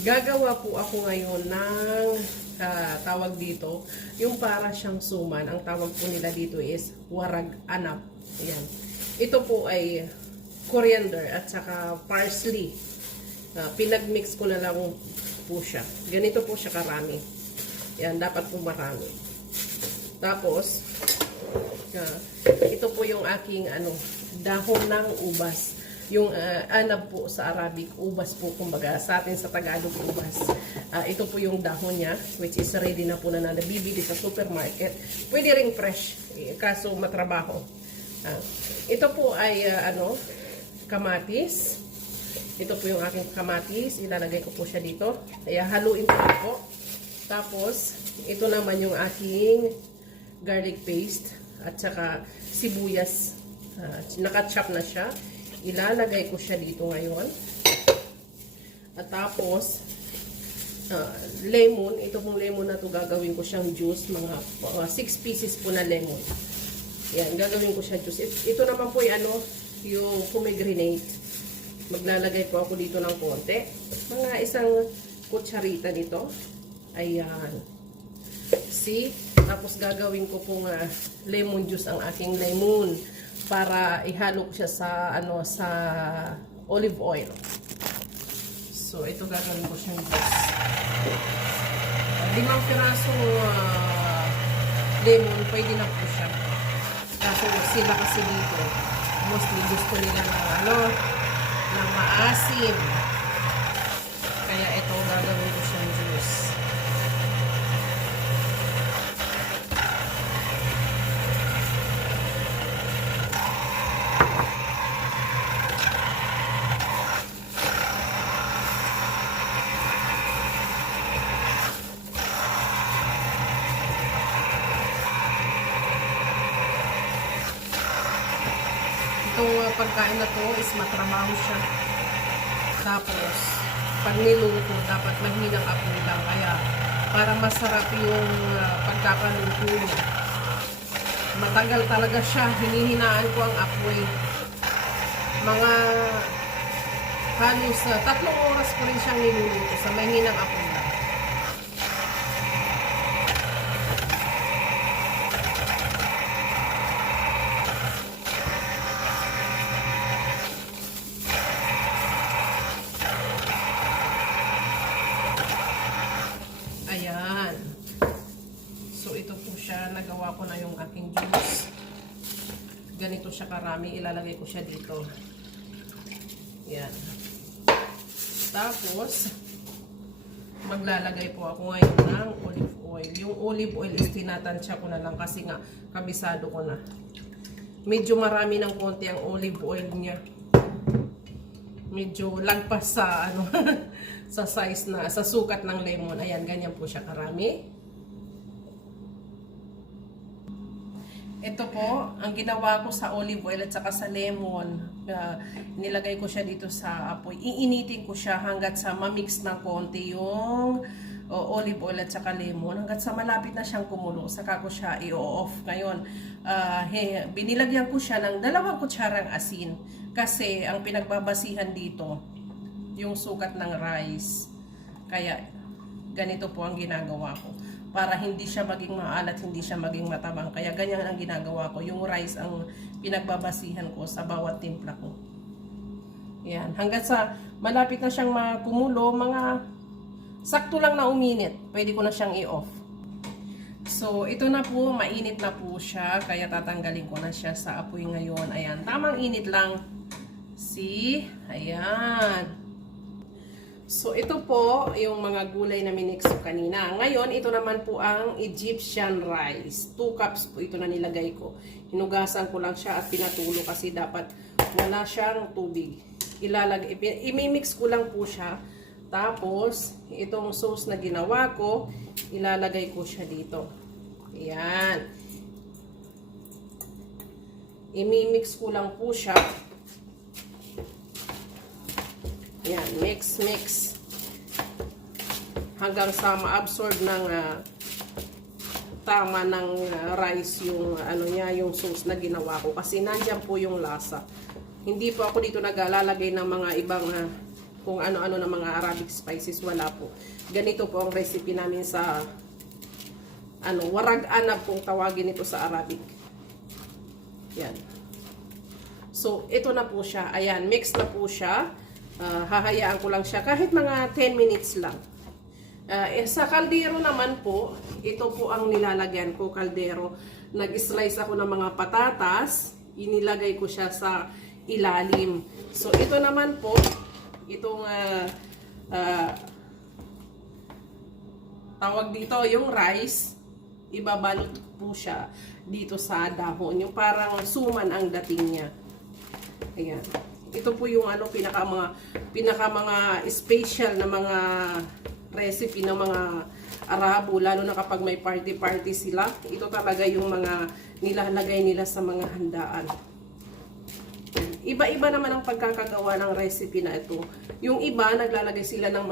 Gagawa po ako ngayon ng tawag dito, yung para siyang suman. Ang tawag po nila dito is warag anap. Ayan. Ito po ay coriander at saka parsley. Pinagmix ko na lang po siya. Ganito po siya karami. Yan, dapat po marami. Tapos, ito po yung aking dahon ng ubas. Yung anab po sa Arabic, ubas po kumbaga. Sa atin sa Tagalog, ubas. Ito po yung dahon niya, which is ready na po na nabibili sa supermarket. Pwede ring fresh, kaso matrabaho. Ito po ay kamatis. Ito po yung aking kamatis. Ilalagay ko po siya dito. Kaya haluin ko po. Tapos, ito naman yung aking garlic paste at saka sibuyas. Naka-chop na siya. Ilalagay ko siya dito ngayon. At tapos, lemon. Ito pong lemon na to gagawin ko siyang juice. Mga 6 pieces po na lemon. Yan, gagawin ko siya juice. Ito naman po yung pomegranate. Maglalagay po ako dito ng konti. Mga isang kutsarita nito. Ayan. See? Tapos gagawin ko pong lemon juice ang aking lemon para ihalo ko siya sa olive oil. So ito gagawin ko siyang juice. 5 pirasong lemon, pwede na po siya. Kaso sila kasi dito, mostly gusto nila ng maasim. Kaya ito gagawin ko siyang juice. Itong pagkain na to is matrabaho siya. Tapos, pag niluto, dapat mahinang apoy lang. Kaya, para masarap yung pagkakaluto. Matagal talaga siya. Hinihinaan ko ang apoy. Mga halos 3 oras ko rin siyang niluluto sa mahinang apoy lang. Ayan. So, ito po siya. Nagawa ko na yung aking juice. Ganito siya karami. Ilalagay ko siya dito. Ayan. Tapos, maglalagay po ako ngayon ng olive oil. Yung olive oil is tinatansya ko na lang kasi nga kabisado ko na. Medyo marami ng konti ang olive oil niya. Medyo lagpas sa sa size na, sa sukat ng lemon. Ayan, ganyan po siya karami. Ito po, ang ginawa ko sa olive oil at saka sa lemon. Nilagay ko siya dito sa apoy. Iinitin ko siya hanggat sa mamix ng konti yung olive oil at saka lemon. Hanggat sa malapit na siyang kumulo. Saka ko siya i-off. Ngayon, binilagyan ko siya ng 2 kutsarang asin. Kasi ang pinagbabasihan dito, yung sukat ng rice. Kaya, ganito po ang ginagawa ko. Para hindi siya maging maalat, hindi siya maging matabang. Kaya ganyan ang ginagawa ko. Yung rice ang pinagbabasihan ko sa bawat timpla ko. Yan. Hanggat sa malapit na siyang makumulo, mga sakto lang na uminit. Pwede ko na siyang i-off. So, ito na po. Mainit na po siya. Kaya tatanggalin ko na siya sa apoy ngayon. Ayan. Tamang init lang. See? Ayan. So, ito po yung mga gulay na minix ko kanina. Ngayon, ito naman po ang Egyptian rice. 2 cups po ito na nilagay ko. Hinugasan ko lang siya at pinatulo kasi dapat wala siyang tubig. Imimix ko lang po siya. Tapos, itong sauce na ginawa ko, ilalagay ko siya dito. Ayan. Imimix ko lang po siya. Yan, mix. Hanggang sa ma-absorb ng tama ng rice yung yung sauce na ginawa ko kasi nandiyan po yung lasa. Hindi po ako dito naglalagay ng mga ibang kung ano-ano na mga Arabic spices, wala po. Ganito po ang recipe namin sa warag anab kung tawagin ito sa Arabic. Yan. So, ito na po siya. Ayan, mix na po siya. Hahayaan ko lang siya kahit mga 10 minutes lang. Sa kaldero naman po, ito po ang nilalagyan ko, kaldero. Nag-slice ako ng mga patatas, inilagay ko siya sa ilalim. So, ito naman po, itong tawag dito, yung rice, ibabalot po siya dito sa dahon. Yung parang suman ang dating niya. Ayan. Ito po yung pinaka mga special na mga recipe ng mga Arabo, lalo na kapag may party sila. Ito talaga yung mga nilalagay nila sa mga handaan. Iba-iba naman ang pagkakagawa ng recipe na ito. Yung iba, naglalagay sila ng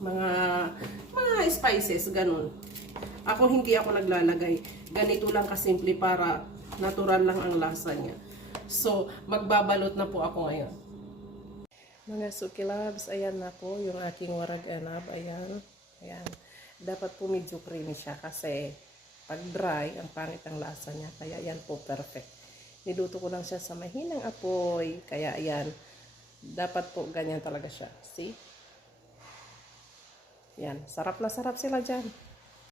mga spices, ganun. Ako, hindi ako naglalagay. Ganito lang kasimple para natural lang ang lasa niya. So, magbabalot na po ako ngayon. Mga sukilabs, ayan na po yung aking warag anab. Ayan. Ayan. Dapat po medyo creamy siya kasi pag dry, ang pangit ang lasa niya. Kaya ayan po, perfect. Niluto ko lang siya sa mahinang apoy. Kaya ayan, dapat po ganyan talaga siya. See? Ayan, sarap na sarap sila dyan.